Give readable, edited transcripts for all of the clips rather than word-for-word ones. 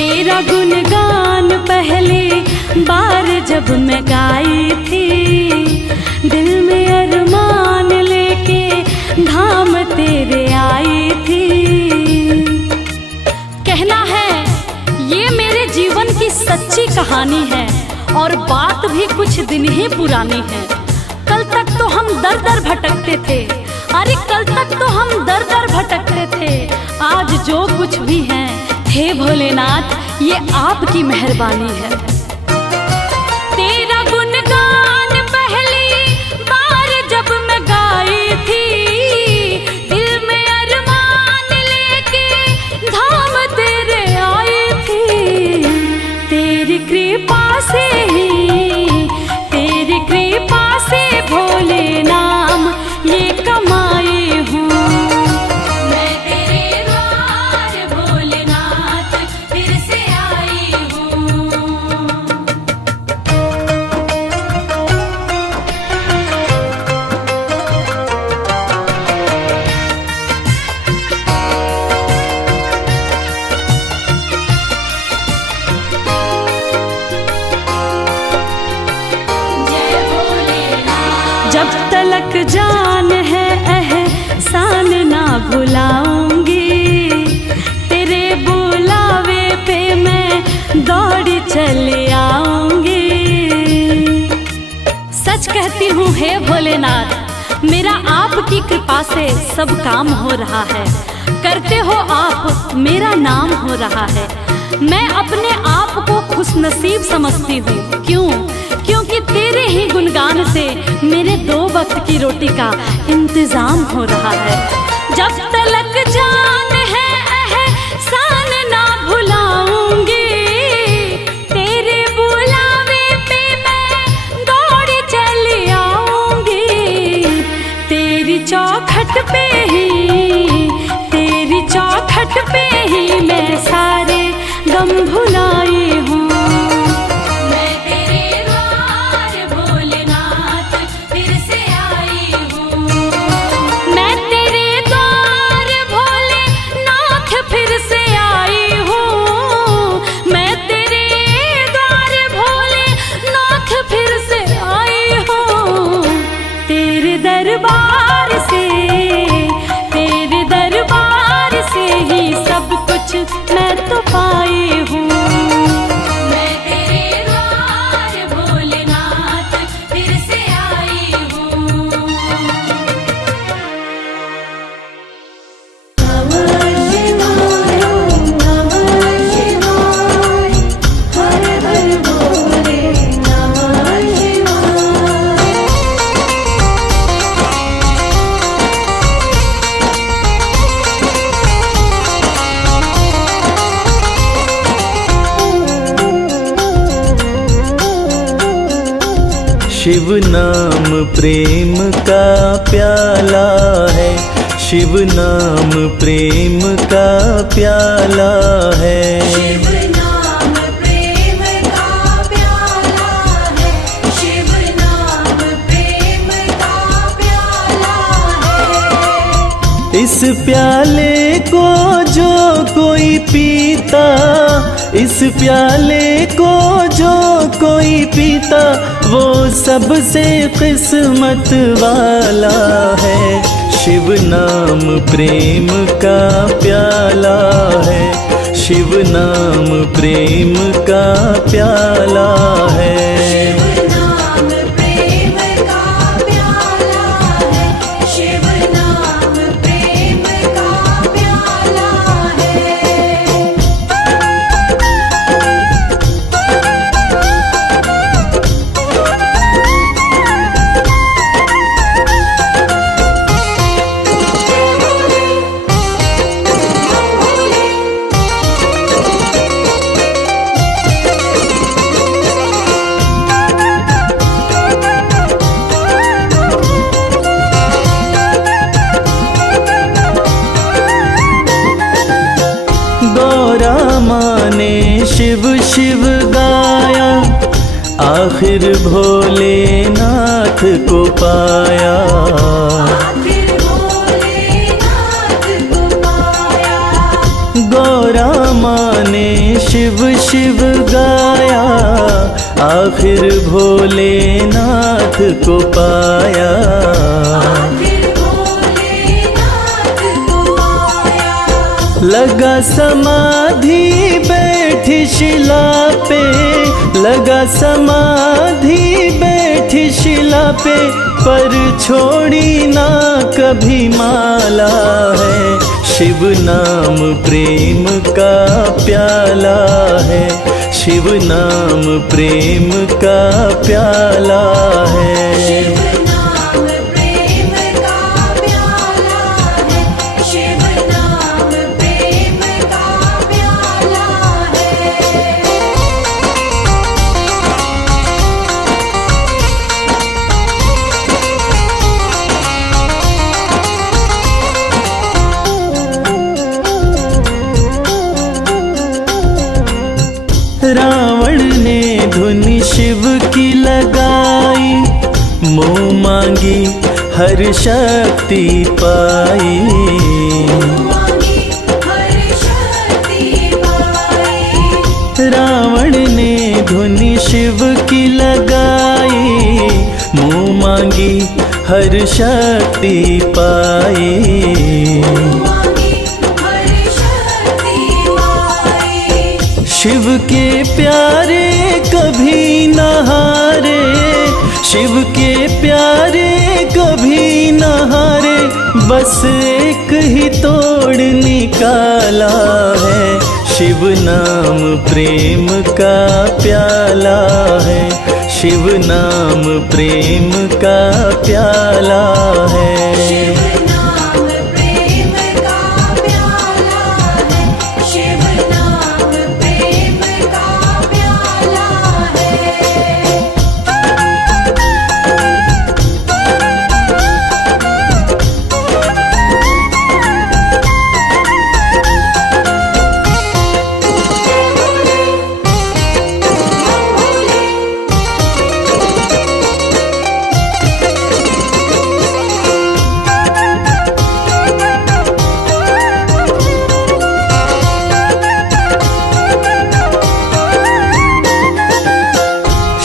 तेरा गुणगान पहले बार जब मैं गाई थी, दिल में अरमान लेके धाम तेरे आई थी। कहना है ये मेरे जीवन की सच्ची कहानी है और बात भी कुछ दिन ही पुरानी है। कल तक तो हम दर दर भटकते थे, अरे कल तक तो हम दर दर भटकते थे। आज जो कुछ भी है हे भोलेनाथ ये आपकी मेहरबानी है। तेरा गुणगान पहली बार जब मैं गाई थी, दिल में अरमान लेके धाम तेरे आई थी। तेरी कृपा से ही, तेरी कृपा से भोले नाम ये कमाई हूँ। मैं तेरे द्वार भोलेनाथ फिर से आई हूँ। जय भोलेनाथ। जब तलक जान है एहसान ना भुलाऊंगी, तेरे बुलावे पे मैं दौड़ी चली आऊंगी। सच कहती हूँ हे भोलेनाथ, मेरा आपकी कृपा से सब काम हो रहा है। करते हो आप मेरा नाम हो रहा है। मैं अपने आप को खुशनसीब समझती हूँ। क्यों? क्योंकि तेरे ही गुणगान से मेरे 2 वक्त की रोटी का इंतजाम हो रहा है। जब तलक जान है एहसान ना भुलाऊंगी, तेरे बुलावे पे मैं दौड़ी चली आऊंगी। तेरी चौखट पे ही, तेरी चौखट पे ही मैं सारे गम भुलाई हूँ। मैं तेरे द्वार भोलेनाथ फिर से आई हूँ। मैं तेरे द्वार भोलेनाथ फिर से आई हूँ। मैं तेरे द्वार भोलेनाथ फिर से आई हूँ। तेरे दरबार से, तेरे दरबार से ही सब कुछ मैं तो पाई हूँ। मैं तेरे द्वार भोलेनाथ फिर से आई हूँ। नमः शिवाय, नमः शिवाय, हर हर भोले नमः शिवाय। शिव नाम प्रेम का प्याला है, शिव नाम प्रेम का प्याला है। शिव नाम प्रेम का प्याला है, शिव नाम प्रेम का प्याला है। इस प्याले को जो कोई पीता, इस प्याले को जो कोई पीता, वो सबसे किस्मत वाला है। शिव नाम प्रेम का प्याला है, शिव नाम प्रेम का प्याला है। शिव नाम प्रेम का प्याला है, शिव नाम प्रेम का प्याला है। शिव शिव गाया, आखिर भोलेनाथ को पाया। आखिर भोलेनाथ को पाया। गौरा माँ ने शिव शिव गाया, आखिर भोलेनाथ को पाया। आखिर भोलेनाथ को पाया। लगा समाधि बैठी शिला पे, लगा समाधि बैठी शिला पे, पर छोड़ी ना कभी माला है। शिव नाम प्रेम का प्याला है, शिव नाम प्रेम का प्याला है। शिव नाम प्रेम का प्याला है, शिव नाम प्रेम का प्याला है। रावण ने धुन शिव की लगाई, मुँह मांगी हर शक्ति पाई। मांगी हर शक्ति पाई। रावण ने धुन शिव की लगाई, मुँह मांगी हर शक्ति पाई। मांगी हर शक्ति पाई। शिव के प्यारे कभी न हारे, शिव के प्यारे कभी न हारे, बस एक ही तोड़ निकाला है। शिव नाम प्रेम का प्याला है, शिव नाम प्रेम का प्याला है। शिव नाम प्रेम का प्याला है, शिव नाम प्रेम का प्याला है।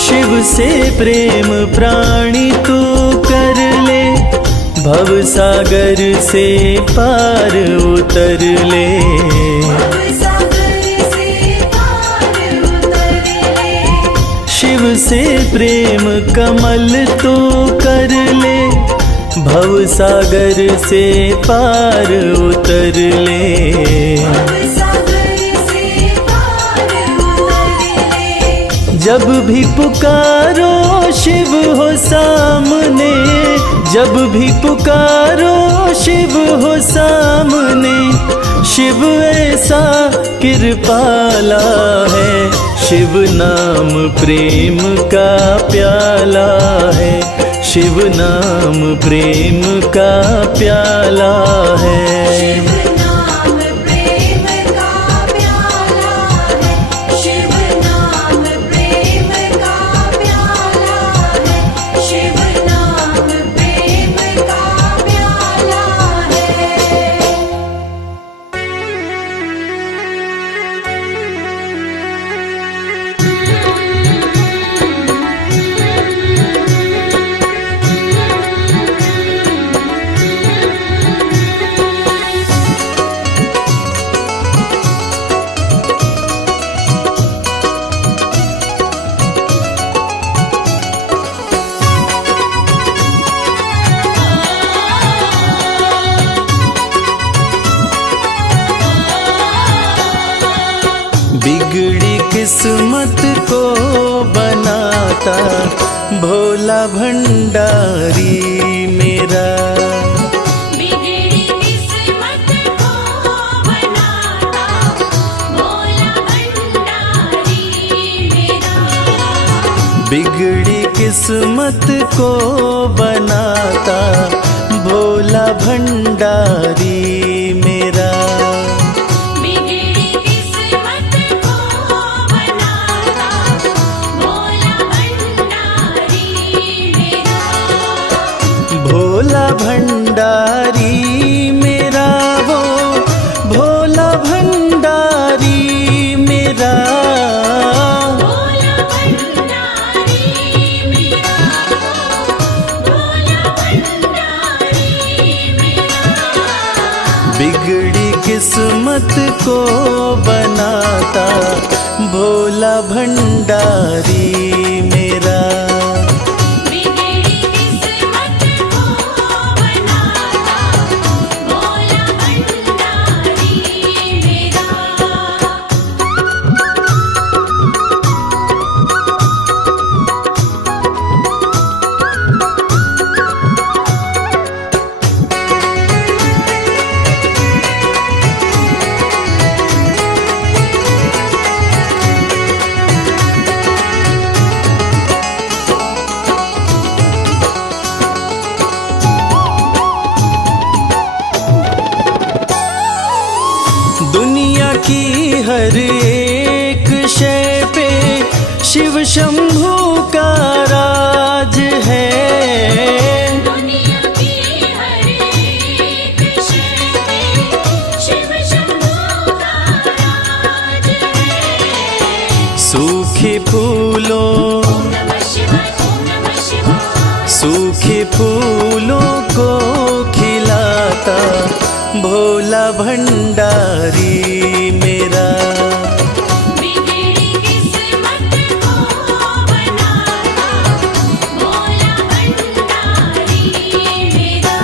शिव से प्रेम प्राणी तू कर ले, भव सागर से पार उतर ले। सागर से पार उतर ले। शिव से प्रेम कमल तू कर ले, भव सागर से पार उतर ले। सागर से पार उतर ले। जब भी पुकारो शिव हो सामने, जब भी पुकारो शिव हो सामने, शिव ऐसा कृपाला है। शिव नाम प्रेम का प्याला है, शिव नाम प्रेम का प्याला है। शिव नाम प्रेम का प्याला है, शिव नाम प्रेम का प्याला है, शिव नाम प्रेम का प्याला है। बिगड़ी किस्मत को बनाता भोला भंडारी मेरा। बिगड़ी किस्मत को बनाता भोला भंडारी मेरा। बिगड़ी किस्मत को बनाता भोला भंडारी मेरा। बिगड़ी किस्मत को बनाता भोला भंडारी मेरा। भोला भंडारी मेरा वो, भोला भंडारी मेरा। भोला भंडारी मेरा। बिगड़ी किस्मत को बनाता भोला भंडारी मेरा। दुनिया की हर एक शय पे शिव शंभू का राज है। दुनिया की हर एक शय पे शिव शंभू का राज है। सूखे फूलों ओम नमः शिवाय, ओम नमः शिवाय। सूखे फूलों को खिलाता भोला भंडारी मेरा। बिगड़ी किस्मत को बनाता भोला भंडारी मेरा।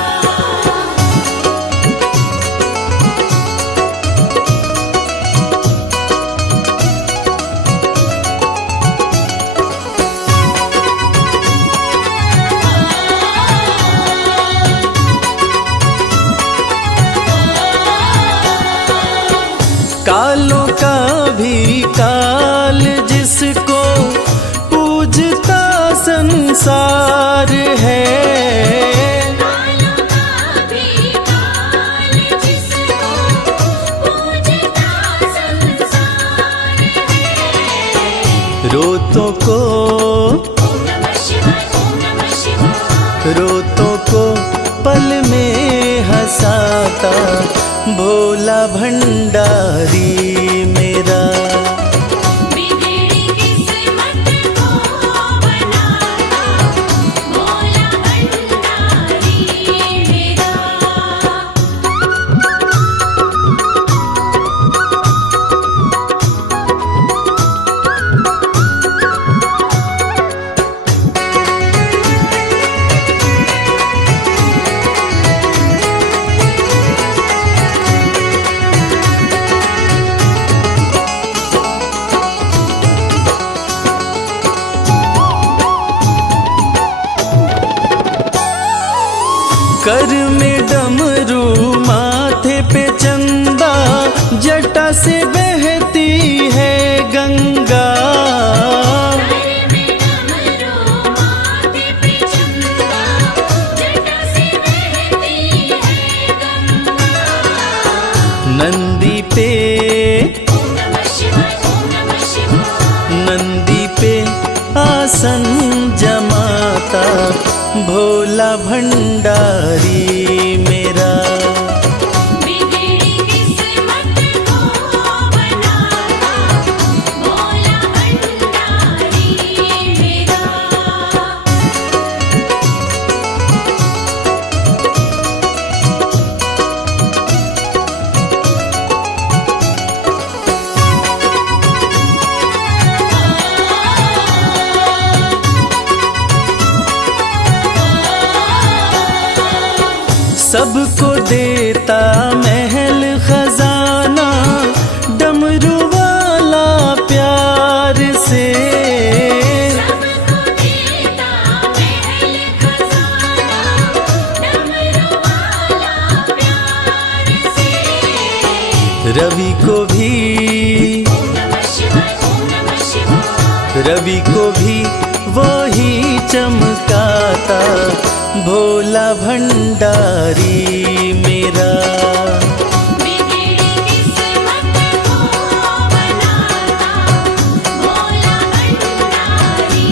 कालों का भी काल जिसको पूजता संसार है। कालों का भी काल जिसको पूजता संसार है। रोतों को ओम नमः शिवाय, ओम नमः शिवाय। रोतों को पल में हंसाता भोला भंडारी मेरा। बिगड़ी किस्मत को बनाता भोला भंडारी मेरा। कर में डमरू माथे पे चंदा जटा से बहती है गंगा। घर में डमरू माथे पे चंदा जटा से बहती है गंगा। नंदी पे ओम नमः शिवाय, ओम नमः शिवाय। नंदी पे आसन जमाता भोला भंडारी मेरा। बिगड़ी किस्मत को बनाता भोला भंडारी मेरा। सबको देता महल खजाना डमरू वाला प्यार से। सबको देता महल खजाना डमरू वाला प्यार से। रवि को भी ओम नमः शिवाय, ओम नमः शिवाय। रवि को भी वही चमकाता भोला भंडारी मेरा। बिगड़ी किस्मत को बनाता भोला भंडारी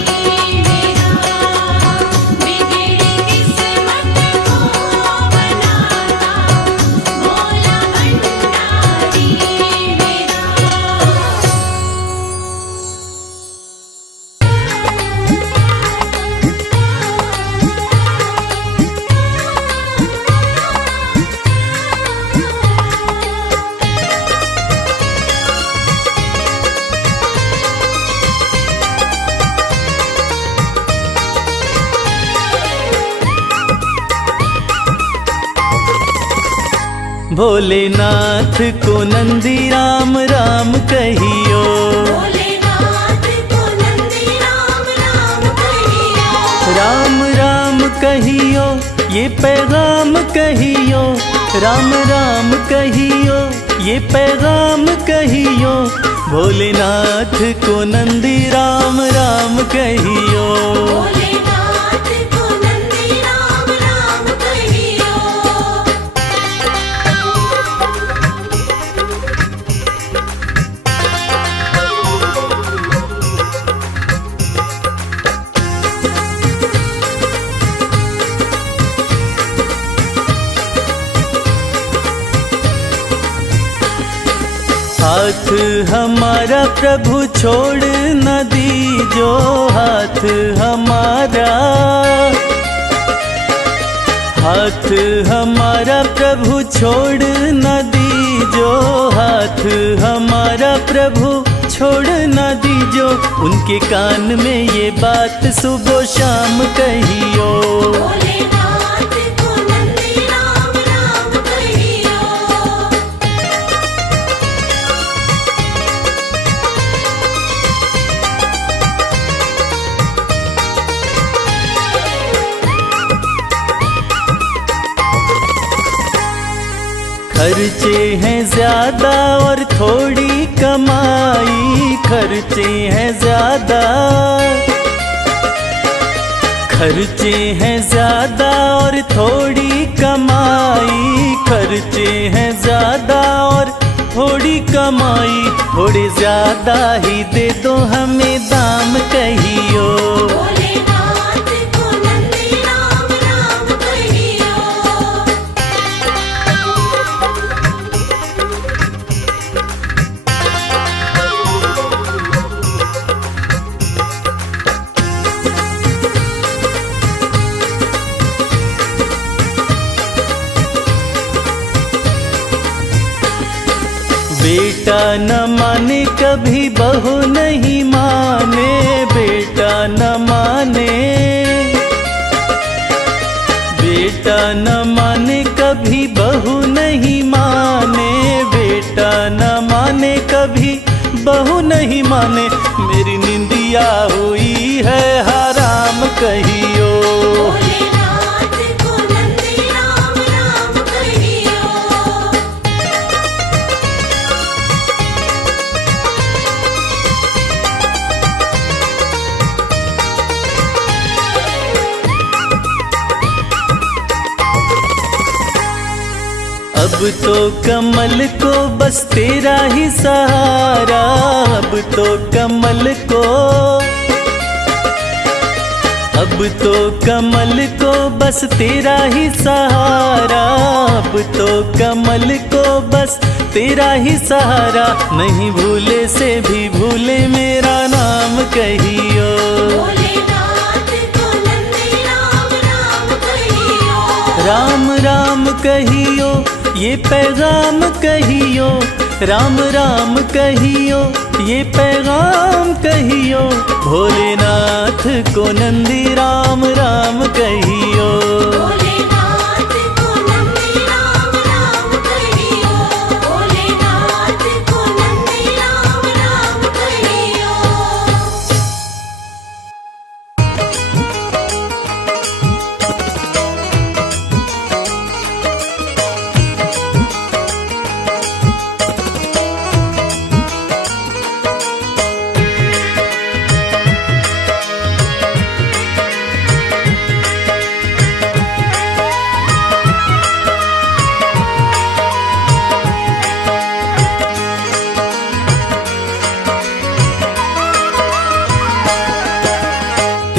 मेरा। बिगड़ी किस्मत को बनाता भोला भंडारी मेरा। भोलेनाथ को नंदी राम राम कहियो। भोलेनाथ को नंदी राम राम कहियो। राम राम कहियो ये पैगाम कहियो, राम राम कहियो ये पैगाम कहियो। भोलेनाथ को नंदी राम राम कहियो। भोलेनाथ को नंदी राम राम कहियो। हाथ हमारा प्रभु छोड़ न दीजो, हाथ हमारा, हाथ हमारा प्रभु छोड़ न दीजो, हाथ हमारा प्रभु छोड़ न दीजो। उनके कान में ये बात सुबह शाम कहियो। भोलेनाथ को नंदी राम राम कहियो। खर्चे हैं ज्यादा और थोड़ी कमाई, खर्चे हैं ज्यादा, खर्चे हैं ज्यादा और थोड़ी कमाई, खर्चे हैं ज्यादा और थोड़ी कमाई। थोड़े ज्यादा ही दे दो हमें दाम कहियो। भोलेनाथ को नंदी राम राम कहियो। बेटा न माने कभी बहू नहीं माने, बेटा न माने, बेटा न माने कभी बहू नहीं माने, बेटा न माने कभी बहू नहीं माने। मेरी निंदिया हुई है हराम कहियो। भोलेनाथ को नंदी राम राम कहियो। अब तो कमल को बस तेरा ही सहारा, अब तो कमल को, अब तो कमल को बस तेरा ही सहारा, अब तो कमल को बस तेरा ही सहारा। नहीं भूले से भी भूले मेरा नाम कहियो। भोलेनाथ को नंदी राम राम कहियो। राम राम कहियो ये पैगाम कहियो, राम राम कहियो ये पैगाम कहियो। भोलेनाथ को नंदी राम राम कहियो। भोलेनाथ को नंदी राम राम कहियो। भोलेनाथ को नंदी राम राम कहियो।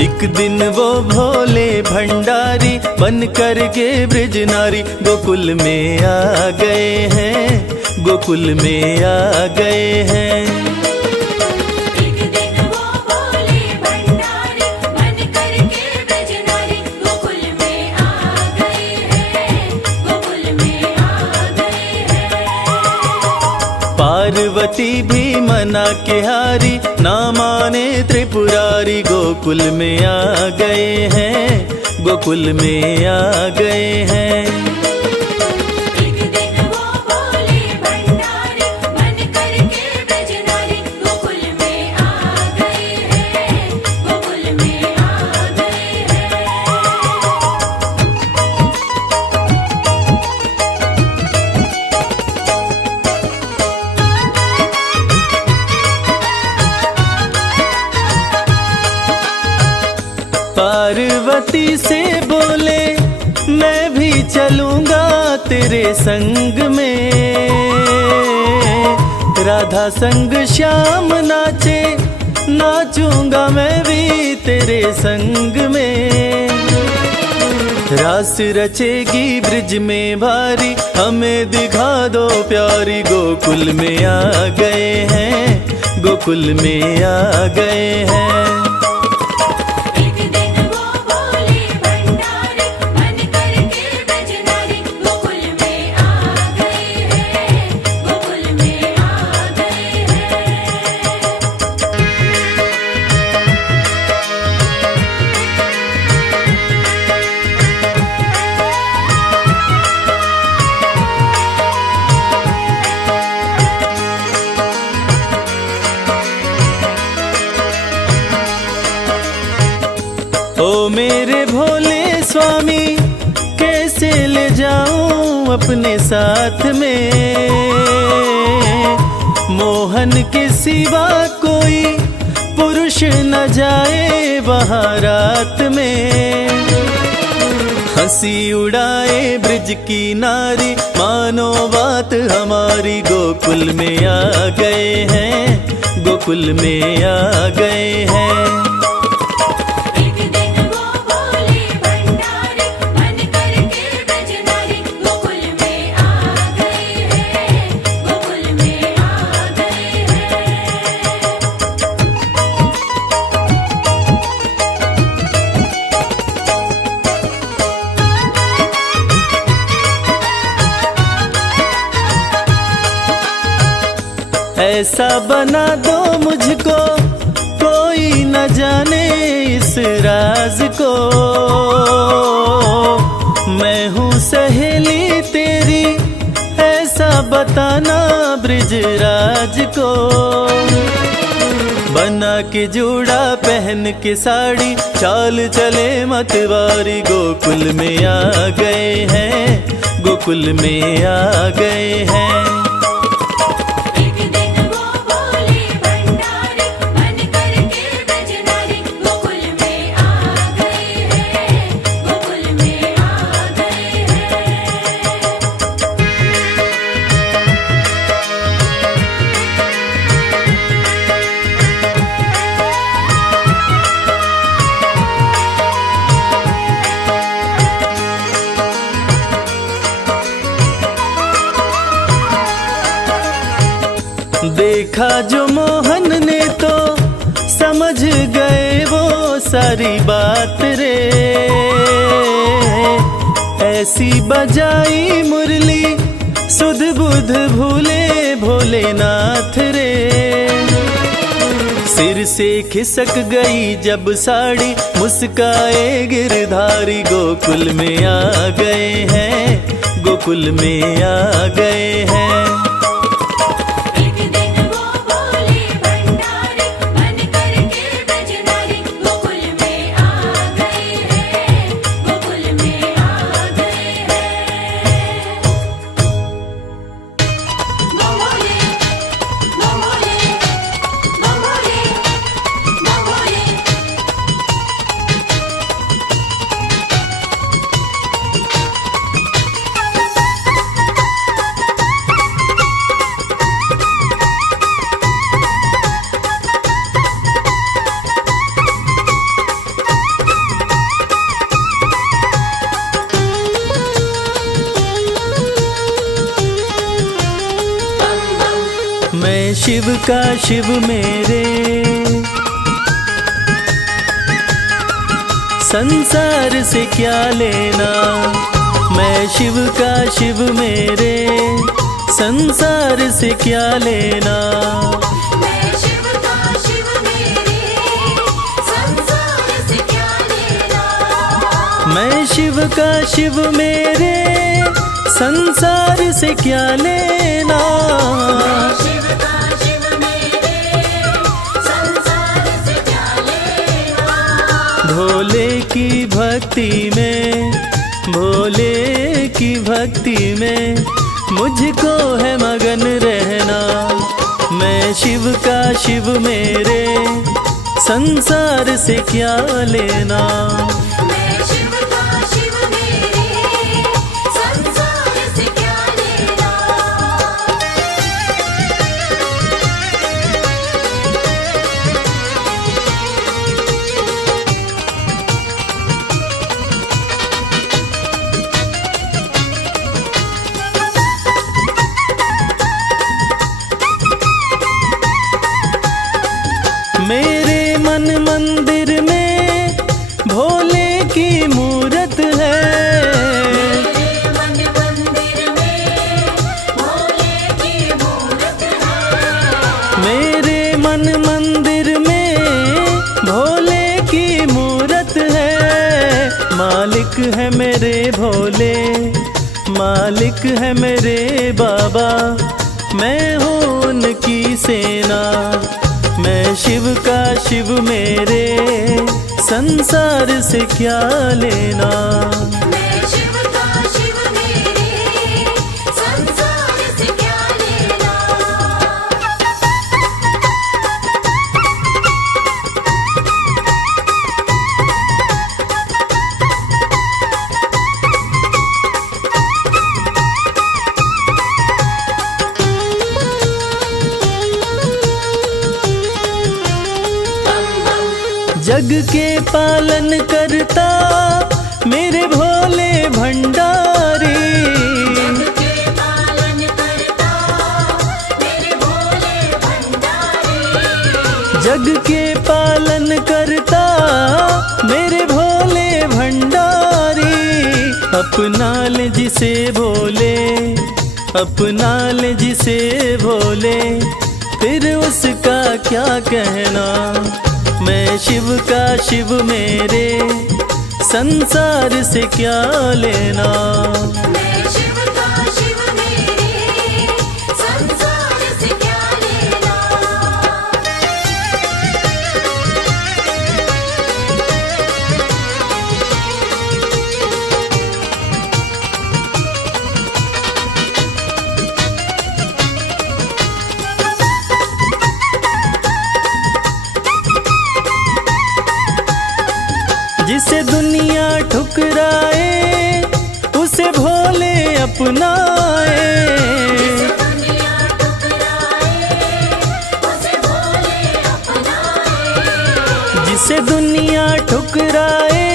एक दिन वो भोले भंडारी बन कर के ब्रज नारी गोकुल में आ गए हैं, गोकुल में आ गए हैं। एक दिन वो भोले भंडारी बन कर के ब्रज नारी गोकुल में आ गए हैं, गोकुल में आ गए हैं। पार्वती भी मना के हारी ना माने त्रिपुरारी गोकुल में आ गए हैं, गोकुल में आ गए हैं। एक दिन वो पार्वती से बोले मैं भी चलूंगा तेरे संग में। राधा संग श्याम नाचे, नाचूंगा मैं भी तेरे संग में। रास रचेगी ब्रिज में भारी, हमें दिखा दो प्यारी। गोकुल में आ गए हैं, गोकुल में आ गए हैं। एक दिन वो बोले भंडारी, मन करके ब्रजनारी। गोकुल में आ गए हैं, गोकुल में आ गए हैं। ओ मेरे भोले स्वामी, कैसे ले जाऊं अपने साथ में। मोहन के सिवा कोई पुरुष न जाए वहाँ रात में। हंसी उड़ाए ब्रिज की नारी, मानो बात हमारी। गोकुल में आ गए हैं, गोकुल में आ गए हैं। एक दिन वो बोले भंडारी, मन करके ब्रजनारी। गोकुल में आ गए हैं, गोकुल में आ गए हैं। ऐसा बना दो मुझको, कोई न जाने इस राज को। मैं हूँ सहेली तेरी, ऐसा बताना ब्रिजराज को। बना के जूड़ा पहन के साड़ी, चाल चले मतवारी। गोकुल में आ गए हैं, गोकुल में आ गए हैं। एक दिन वो बोले भंडारी, मन करके ब्रजनारी। गोकुल में आ गए हैं, गोकुल में आ गए हैं। देखा जो मोहन ने तो समझ गए वो सारी बात रे। ऐसी बजाई मुरली, सुध बुध भूले भोलेनाथ रे। सिर से खिसक गई जब साड़ी, मुस्काए गिरधारी। गोकुल में आ गए हैं, गोकुल में आ गए हैं। एक दिन वो बोले भंडारी, मन करके ब्रजनारी। गोकुल में आ गए हैं, गोकुल में आ गए हैं। बोले बोले बोले बोले। मैं शिव का शिव मेरे, संसार से क्या लेना। मैं शिव का शिव मेरे, संसार से क्या लेना। मैं शिव का शिव मेरे, संसार से क्या लेना। मैं शिव का शिव मेरे, संसार से क्या लेना। शिव का शिव मेरे, संसार से क्या लेना। भोले की भक्ति में, भोले की भक्ति में मुझको है मगन रहना। मैं शिव का शिव मेरे, संसार से क्या लेना। मैं शिव का शिव मेरे, संसार से क्या लेना। मेरे मन मंदिर में भोले की मूरत है। मेरे मन मंदिर में भोले की मूरत है। मेरे मन मंदिर में भोले की मूरत है। मालिक है मेरे भोले, मालिक है मेरे बाबा, मैं हूँ उनकी सेना। मैं शिव का शिव मेरे, संसार से क्या लेना। मैं शिव का शिव मेरे, संसार से क्या लेना। जग के पालन करता मेरे भोले भंडारी। जग के पालन करता मेरे भोले भंडारी। जग के पालन करता मेरे भोले भंडारी। अपना ले जिसे भोले, अपना ले जिसे भोले, फिर उसका क्या कहना। मैं शिव का शिव मेरे, संसार से क्या लेना। मैं शिव का शिव मेरे, संसार से क्या लेना। जिसे दुनिया ठुकराए उसे भोले अपनाए। दुनिया ठुकराए उसे भोले अपनाए। जिसे दुनिया ठुकराए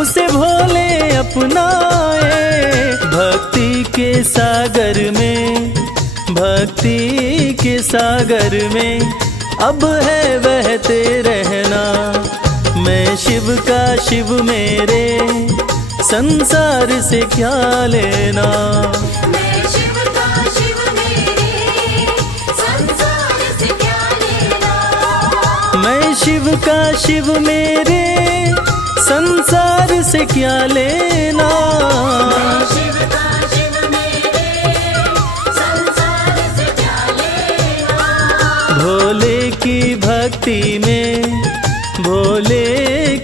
उसे भोले अपनाए। भक्ति के सागर में, भक्ति के सागर में अब है बहते रहना। मैं शिव का शिव मेरे, संसार से क्या लेना। मैं शिव का शिव मेरे, संसार से क्या लेना। मैं शिव का शिव मेरे, संसार से क्या लेना। मैं शिव का शिव मेरे, संसार से क्या लेना। भोले की भक्ति में, भोले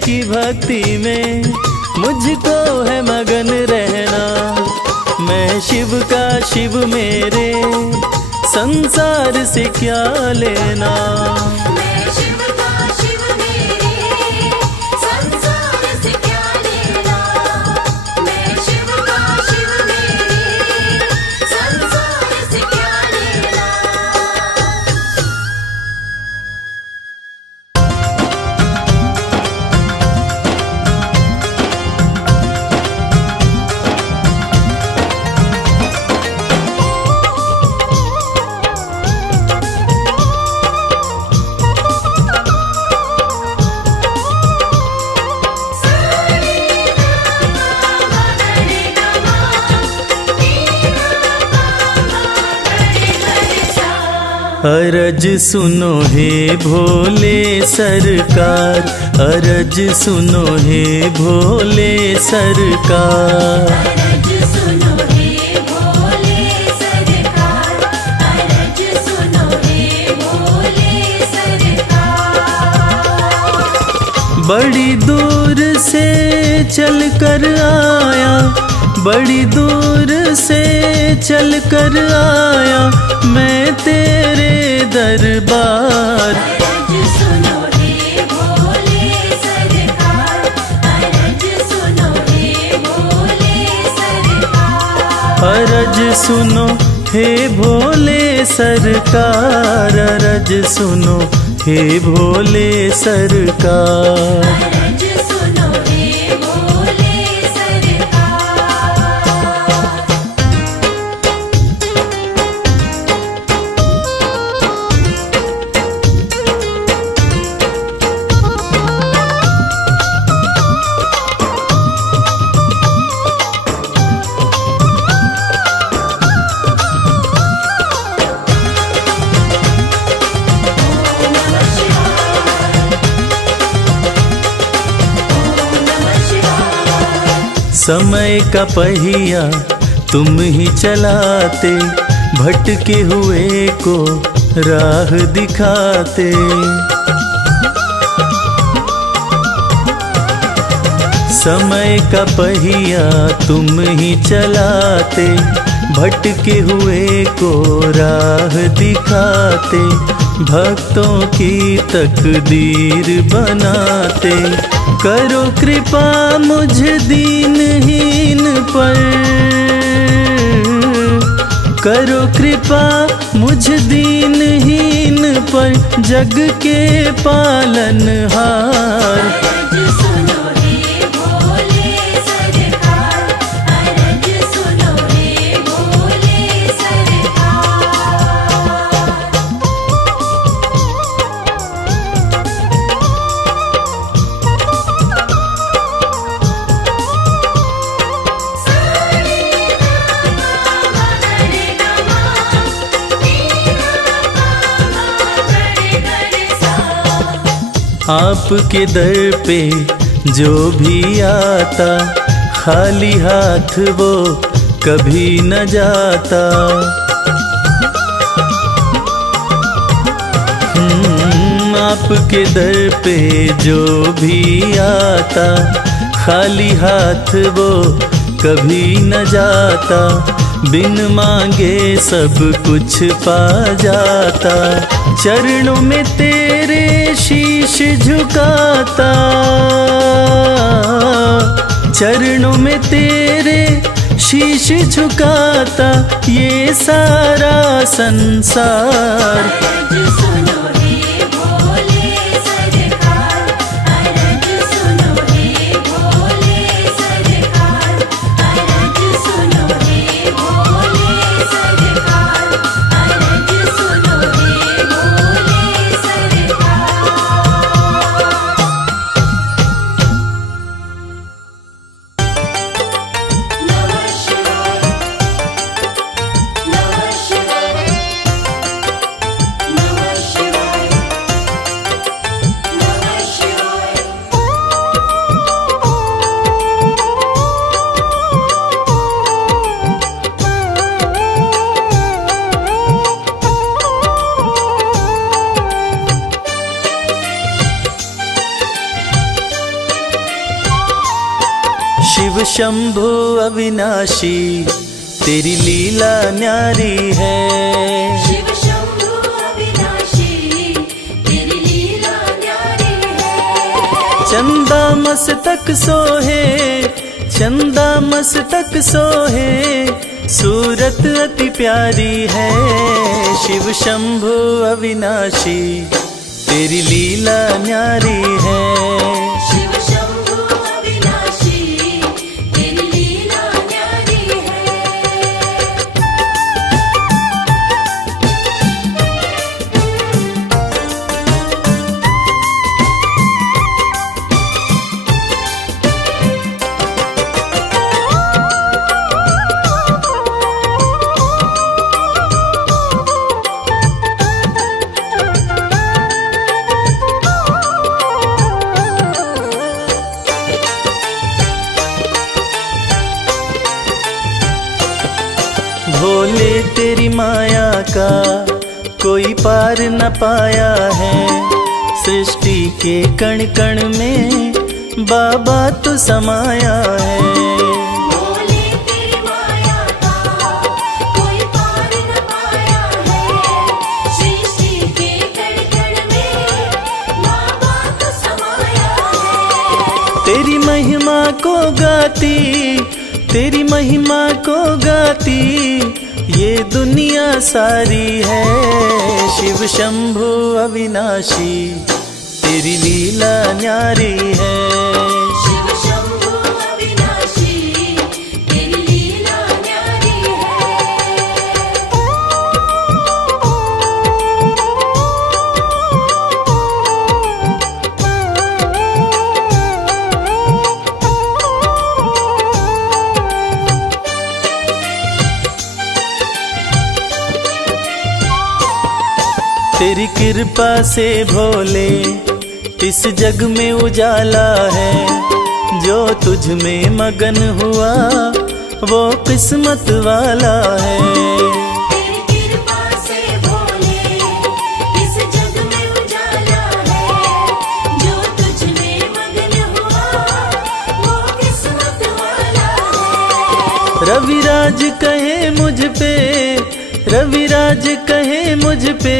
की भक्ति में मुझको है मगन रहना। मैं शिव का शिव मेरे, संसार से क्या लेना। मैं शिव का शिव मेरे, संसार से क्या लेना। मैं शिव का शिव मेरे, संसार से क्या लेना। अरज सुनो हे भोले सरकार, अरज सुनो हे भोले सरकार। अरज सुनो हे भोले सरकार, अरज सुनो हे भोले सरकार। बड़ी दूर से चल कर आया, बड़ी दूर से चल कर आया मैं तेरे दरबार। अरज सुनो हे अरज सुनो हे भोले सरकार, अरज सुनो हे भोले सरकार। अरज सुनो हे भोले सरकार। समय का पहिया तुम ही चलाते, भटके हुए को राह दिखाते। समय का पहिया तुम ही चलाते, भटके हुए को राह दिखाते। भक्तों की तकदीर बनाते, करो कृपा मुझ दीनहीन पर, करो कृपा मुझ दीनहीन पर, जग के पालनहार। अरज सुनो हे भोले सरकार। अरज सुनो हे भोले सरकार। आपके दर पे जो भी आता, खाली हाथ वो कभी न जाता। आपके दर पे जो भी आता, खाली हाथ वो कभी न जाता। बिन मांगे सब कुछ पा जाता, चरणों में तेरे शीश झुकाता। चरणों में तेरे शीश झुकाता, ये सारा संसार। अरज सुनो हे भोले सरकार। अरज सुनो हे भोले सरकार। अरज सुनो हे भोले सरकार। अरज सुनो हे भोले सरकार। नमः शिवाय। नमः शिवाय। नमः शिवाय। नमः शिवाय। शिव शंभु अविनाशी, तेरी लीला न्यारी है। शिव शंभु अविनाशी, तेरी लीला न्यारी है। चंदा मस्तक सोहे, चंदा मस्तक सोहे, सूरत अति प्यारी है। शिव शंभु अविनाशी, तेरी लीला न्यारी है। शिव शंभु अविनाशी, तेरी लीला न्यारी है। भोले तेरी माया का कोई पार न पाया है। सृष्टि के कण कण में बाबा तू समाया है। भोले तेरी माया का कोई पार न पाया है। सृष्टि के कण कण में बाबा तू समाया है। तेरी महिमा को गाती, तेरी महिमा को गाती ये दुनिया सारी है। शिव शंभु अविनाशी तेरी लीला न्यारी है। शिव शंभु अविनाशी तेरी लीला न्यारी तेरी कृपा से भोले इस जग में उजाला है। जो तुझ में मगन हुआ वो किस्मत वाला है। तेरी कृपा से भोले इस जग में उजाला है। जो तुझ में मगन हुआ वो किस्मत वाला है। रविराज कहे मुझ पे, रविराज कहे मुझ पे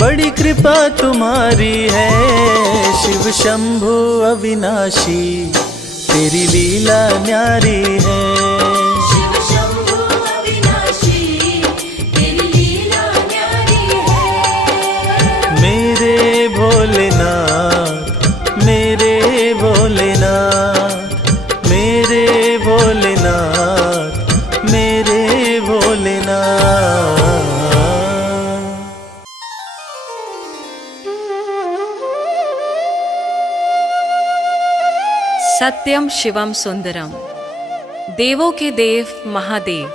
बड़ी कृपा तुम्हारी है। शिव शंभु अविनाशी तेरी लीला न्यारी है। शिव शंभु अविनाशी तेरी लीला न्यारी है। मेरे भोलेनाथ, मेरे भोलेनाथ, मेरे भोलेनाथ, मेरे भोलेनाथ। सत्यम शिवम सुंदरम, देवों के देव महादेव,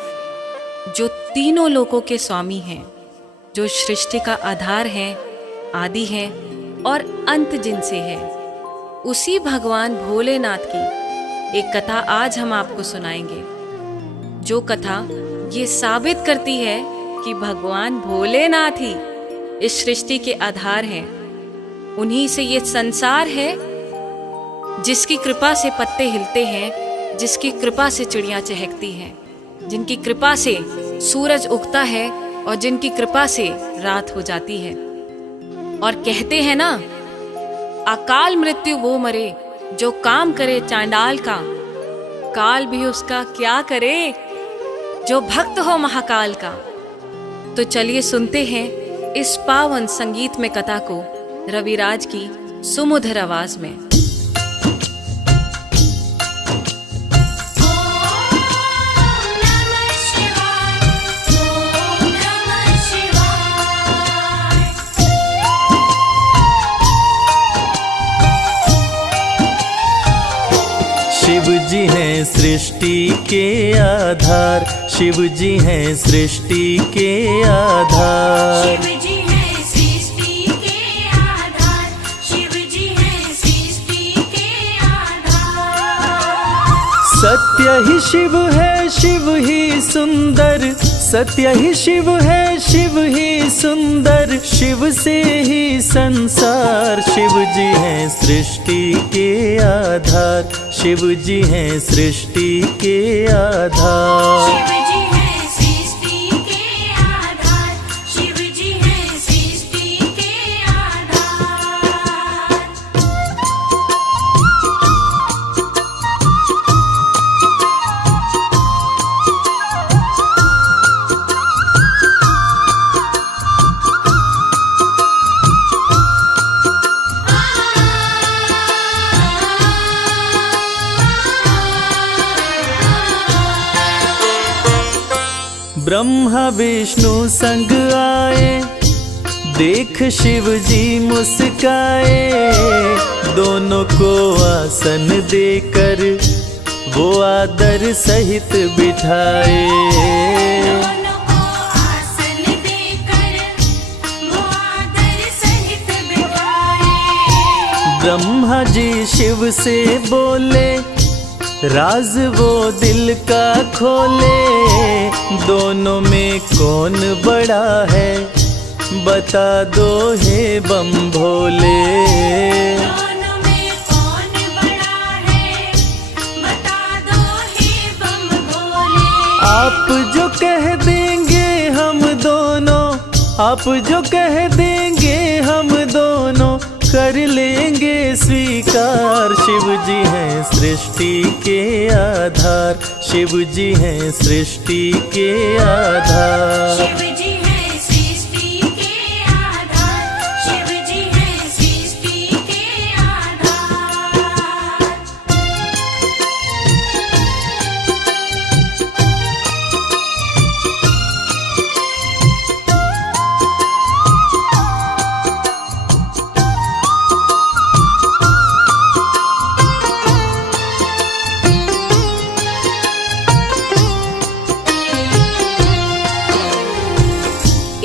जो तीनों लोकों के स्वामी हैं, जो सृष्टि का आधार हैं, आदि हैं और अंत जिनसे है, उसी भगवान भोलेनाथ की एक कथा आज हम आपको सुनाएंगे। जो कथा ये साबित करती है कि भगवान भोलेनाथ ही इस सृष्टि के आधार हैं। उन्हीं से ये संसार है, जिसकी कृपा से पत्ते हिलते हैं, जिसकी कृपा से चिड़ियां चहकती हैं, जिनकी कृपा से सूरज उगता है और जिनकी कृपा से रात हो जाती है। और कहते हैं ना, अकाल मृत्यु वो मरे जो काम करे चांडाल का, काल भी उसका क्या करे जो भक्त हो महाकाल का। तो चलिए सुनते हैं इस पावन संगीत में कथा को रविराज की सुमधुर आवाज में। शिव जी हैं सृष्टि के आधार, शिव जी हैं सृष्टि के आधार। शिव जी है सृष्टि के आधार। शिव जी है सृष्टि के आधार। सत्य ही शिव है, शिव ही सुंदर, सत्य ही शिव है, शिव ही सुंदर, शिव से ही संसार। शिव जी हैं सृष्टि के आधार, शिव जी हैं सृष्टि के आधार। शिव जी है सृष्टि के आधार। शिव जी है सृष्टि के आधार। ब्रह्मा विष्णु संग आए, देख शिव जी मुस्काए। दोनों को आसन देकर वो आदर सहित बिठाए। दोनों को आसन देकर वो आदर सहित बिठाए। ब्रह्मा जी शिव से बोले, राज वो दिल का खोले। दोनों में कौन बड़ा है, बता दो हे बम भोले। दोनों में कौन बड़ा है, बता दो हे बम भोले। आप जो कह देंगे हम दोनों, आप जो कह देंगे हम दोनों, कर लेंगे स्वीकार। शिव जी हैं सृष्टि के आधार, शिव जी हैं सृष्टि के आधार। शिव जी हैं सृष्टि के आधार, शिव जी हैं सृष्टि के आधार।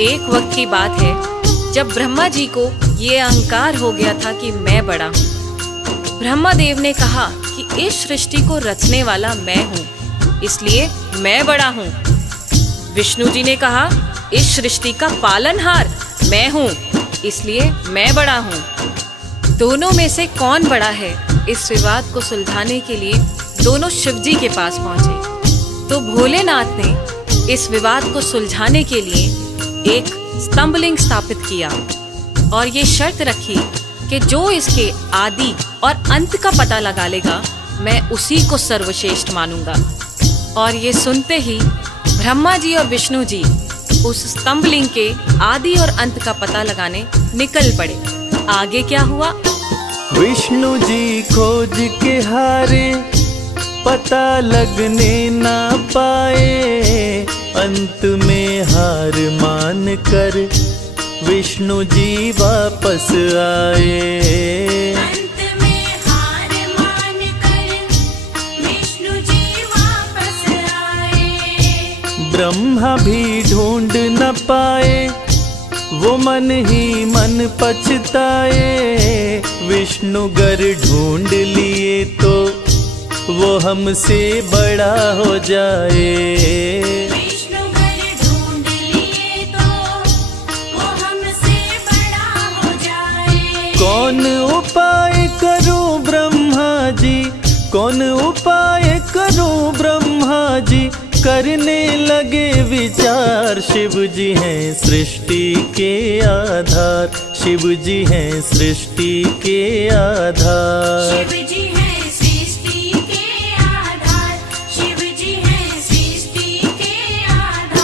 एक वक्त की बात है जब ब्रह्मा जी को ये अहंकार हो गया था कि मैं बड़ा हूँ। ब्रह्मा देव ने कहा कि इस सृष्टि को रचने वाला मैं हूँ, इसलिए मैं बड़ा हूँ। विष्णु जी ने कहा इस सृष्टि का पालनहार मैं हूँ, इसलिए मैं बड़ा हूँ। दोनों में से कौन बड़ा है, इस विवाद को सुलझाने के लिए दोनों शिव जी के पास पहुंचे। तो भोलेनाथ ने इस विवाद को सुलझाने के लिए एक स्तंभलिंग स्थापित किया और ये शर्त रखी कि जो इसके आदि और अंत का पता लगा लेगा, मैं उसी को सर्वश्रेष्ठ मानूंगा। और ये सुनते ही ब्रह्मा जी और विष्णु जी उस स्तंभलिंग के आदि और अंत का पता लगाने निकल पड़े। आगे क्या हुआ? विष्णु जी खोज के हारे, पता लगने ना पाए। अंत में हार मान कर विष्णु जी वापस आए। अंत में हार मान कर विष्णु जी वापस आए। ब्रह्मा भी ढूंढ न पाए, वो मन ही मन पछताए। विष्णु गर ढूंढ लिए तो वो हमसे बड़ा हो जाए। विष्णु गर ढूंढ लिए तो वो हमसे बड़ा हो जाए। कौन उपाय करूं ब्रह्मा जी, कौन उपाय करूं ब्रह्मा जी, करने लगे विचार। शिव जी हैं सृष्टि के आधार, शिव जी हैं सृष्टि के आधार। शिव जी हैं सृष्टि के आधार, शिव जी हैं सृष्टि के आधार।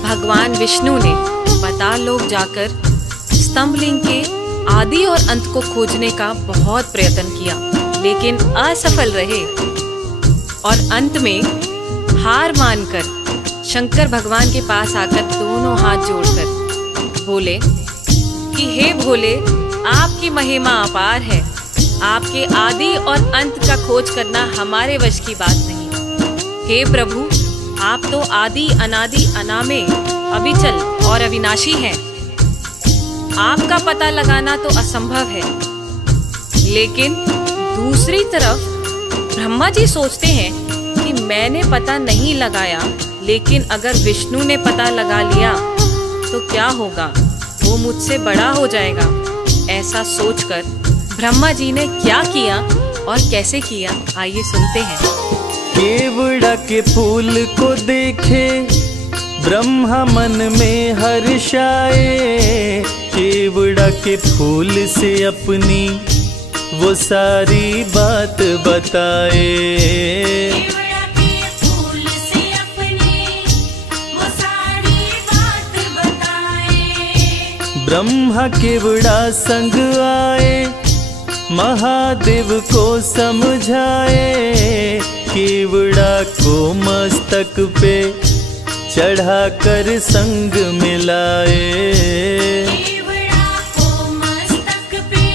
भगवान विष्णु ने पाताल लोक जाकर स्तंभलिंग के आदि और अंत को खोजने का बहुत प्रयत्न किया, लेकिन असफल रहे। और अंत में हार मानकर शंकर भगवान के पास आकर दोनों हाथ जोड़कर बोले कि हे भोले, आपकी महिमा अपार है, आपके आदि और अंत का खोज करना हमारे वश की बात नहीं। हे प्रभु, आप तो आदि अनादि अनामे, अविचल और अविनाशी हैं। आपका पता लगाना तो असंभव है। लेकिन दूसरी तरफ ब्रह्मा जी सोचते हैं कि मैंने पता नहीं लगाया, लेकिन अगर विष्णु ने पता लगा लिया तो क्या होगा, वो मुझसे बड़ा हो जाएगा। ऐसा सोचकर ब्रह्मा जी ने क्या किया और कैसे किया, आइए सुनते हैं। केवड़ा के फूल को देखे ब्रह्मा मन में हर्षाए। केवड़ा के फूल से अपनी वो सारी बात बताए। केवड़ा के फूल से अपनी वो सारी बात बताए। ब्रह्मा केवड़ा संग आए, महादेव को समझाए। केवड़ा को मस्तक पे चढ़ाकर संग मिलाए। केवड़ा को मस्तक पे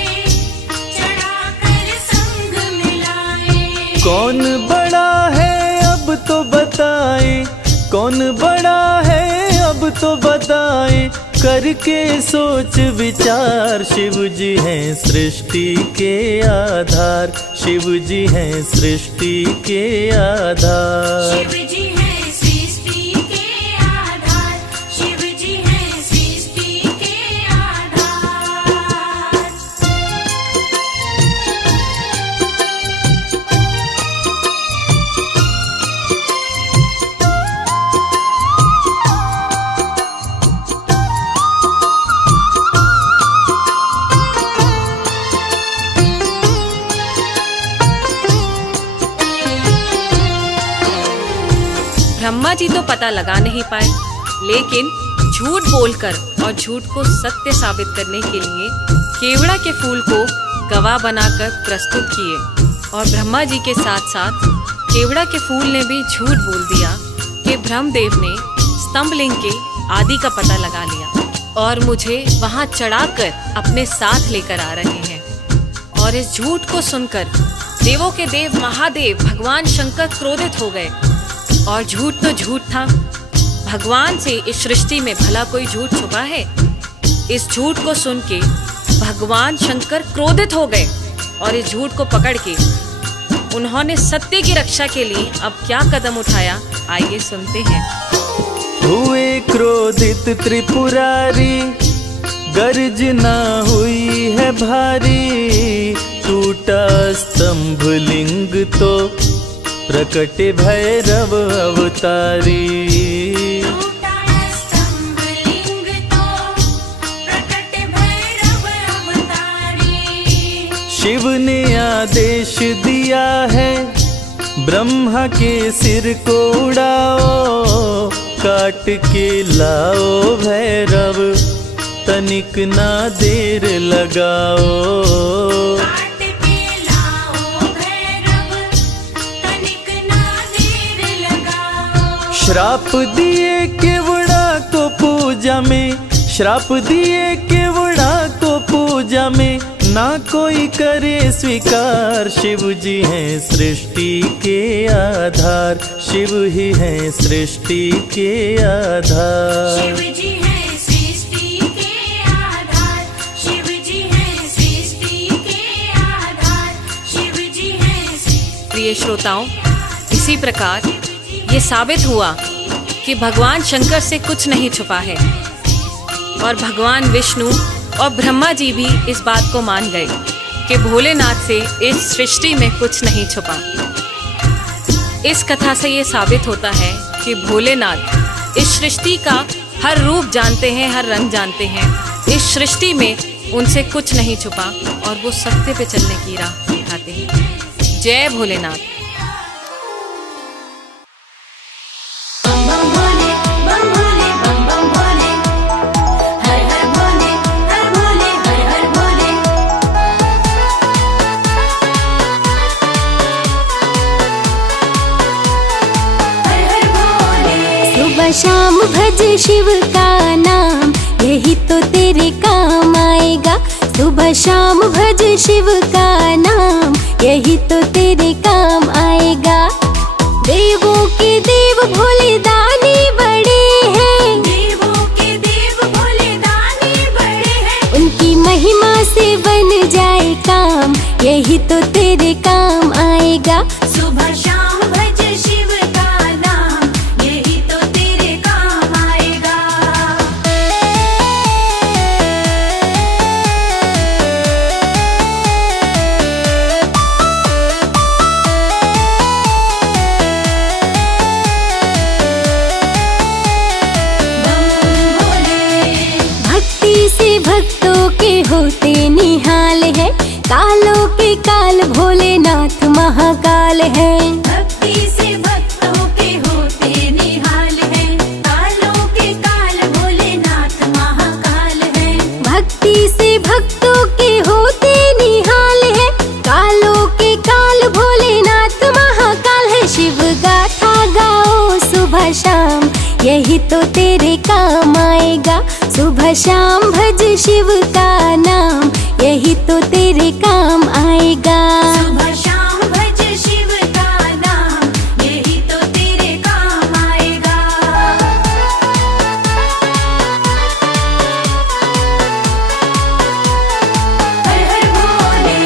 चढ़ाकर संग मिलाए। कौन बड़ा है अब तो बताए, कौन बड़ा है अब तो बताए। करके सोच विचार, शिव जी हैं सृष्टि के आधार, शिव जी हैं सृष्टि के आधार। शिव जी हैं सृष्टि के आधार, शिव जी हैं सृष्टि के ब्रह्मा जी तो पता लगा नहीं पाए, लेकिन झूठ बोलकर और झूठ को सत्य साबित करने के लिए केवड़ा के फूल को गवाह बनाकर प्रस्तुत किए। और ब्रह्मा जी के साथ साथ केवड़ा के फूल ने भी झूठ बोल दिया कि ब्रह्मदेव ने स्तंभलिंग के आदि का पता लगा लिया और मुझे वहां चढ़ाकर अपने साथ लेकर आ रहे हैं। और इस झूठ को सुनकर देवों के देव महादेव भगवान शंकर क्रोधित हो गए। और झूठ तो झूठ था, भगवान से इस सृष्टि में भला कोई झूठ छुपा है? इस झूठ को सुन के भगवान शंकर क्रोधित हो गए और इस झूठ को पकड़ के उन्होंने सत्य की रक्षा के लिए अब क्या कदम उठाया, आइए सुनते हैं। हुए क्रोधित त्रिपुरारी, गर्जना हुई है भारी, टूटा स्तंभ लिंग तो प्रकट भैरव अवतारी। टूटा स्तंभलिंग तो प्रकट भैरव अवतारी। शिव ने आदेश दिया है, ब्रह्मा के सिर को उड़ाओ, काट के लाओ भैरव, तनिक ना देर लगाओ। काट के लाओ भैरव, तनिक ना देर लगाओ। श्राप दिए केवड़ा को पूजा में, श्राप दिए केवड़ा को पूजा में, ना कोई करे स्वीकार। शिव जी हैं सृष्टि के आधार, शिव ही हैं सृष्टि के आधार। शिव जी हैं सृष्टि के आधार, शिव जी हैं सृष्टि के आधार, शिव जी हैं। प्रिय श्रोताओं, इसी प्रकार ये साबित हुआ कि भगवान शंकर से कुछ नहीं छुपा है और भगवान विष्णु और ब्रह्मा जी भी इस बात को मान गए कि भोलेनाथ से इस सृष्टि में कुछ नहीं छुपा। इस कथा से ये साबित होता है कि भोलेनाथ इस सृष्टि का हर रूप जानते हैं, हर रंग जानते हैं। इस सृष्टि में उनसे कुछ नहीं छुपा और वो सत्य पे चलने की राह दिखाते हैं। जय भोलेनाथ। बम भोले बम बम भोले, हर हर भोले, हर भोले, हर हर भोले। हर हर भोले। सुबह शाम भज शिव का नाम, यही तो तेरे काम आएगा। सुबह शाम भज शिव का नाम, यही तो तेरे काम आएगा। देवों के देव भोले दानी बड़े हैं, देवों के देव भोले दानी बड़े हैं। उनकी महिमा से बन जाए काम, यही तो तेरे काम आएगा। सुबह शाम भज शिव का नाम, यही तो तेरे काम आएगा। बम भोले। भक्ति से भक्तों के होते निहाल है, कालों के काल भोलेनाथ महाकाल है। भक्ति से भक्तों के होते निहाल है, कालों के काल भोलेनाथ महाकाल है। भक्ति से भक्तों के होते निहाल है, कालों के काल भोलेनाथ महाकाल है। शिव गाथा गाओ सुबह शाम, यही तो तेरे काम आएगा। सुबह शाम भज शिव का नाम, यही तो तेरे काम आएगा। सुबह शाम भज शिव का नाम, यही तो तेरे काम आएगा। हर हर भोले।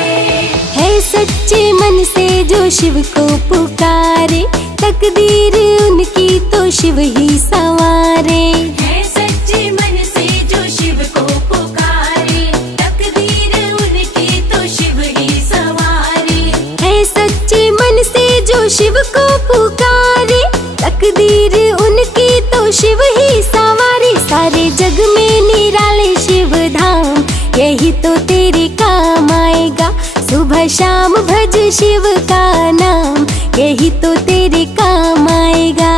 है सच्चे मन से जो शिव को पुकारे, तकदीर उनकी तो शिव ही संवारे। है सच्चे मन से जो शिव को पुकारे, तकदीर उनकी तो शिव ही संवारे। है सच्चे मन से जो शिव को पुकारे, तकदीर उनकी तो शिव ही संवारे। सारे जग में निराले शिव धाम, यही तो तेरे काम आएगा। सुबह शाम भज शिव का नाम, यही तो तेरे काम आएगा।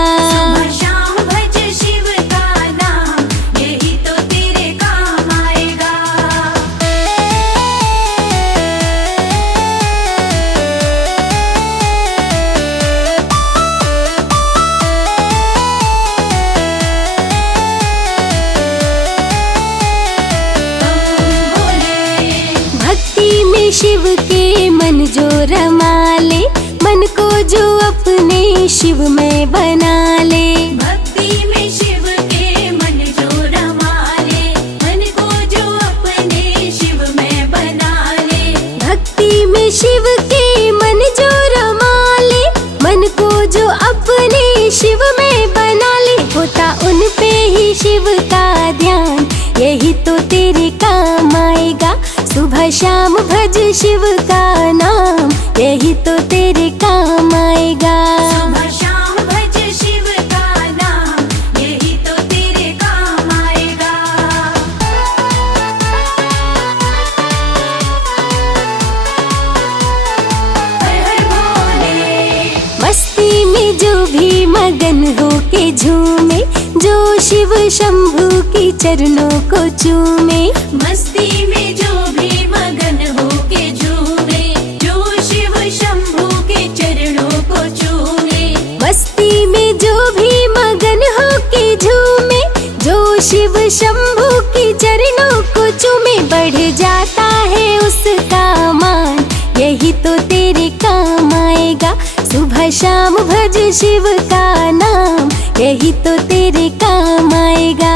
शिव के मन जो रमा ले, मन को जो अपने शिव में बना ले। भक्ति में शिव के मन जो रमा ले, मन को जो अपने शिव में बना ले। भक्ति में शिव के मन जो रमा ले, मन को जो अपने शिव में बना ले। होता उन पे ही शिव का ध्यान, यही तो तेरे काम आएगा। सुबह शाम भज शिव का नाम, यही तो तेरे काम आएगा। सुबह शाम भज शिव का नाम, यही तो तेरे काम आएगा। हर हर भोले। मस्ती में जो भी मगन हो के झूमे, जो शिव शंभू की चरणों को चूमे। मस्ती में जो भी मगन हो के झूमे, जो शिव शंभू के चरणों को चूमे। मस्ती में जो भी मगन हो के झूमे, जो शिव शंभू की चरणों को चूमे। बढ़ जाता है उसका मान, यही तो तेरे काम आएगा। सुबह शाम भज शिव का नाम, यही तो तेरे काम आएगा।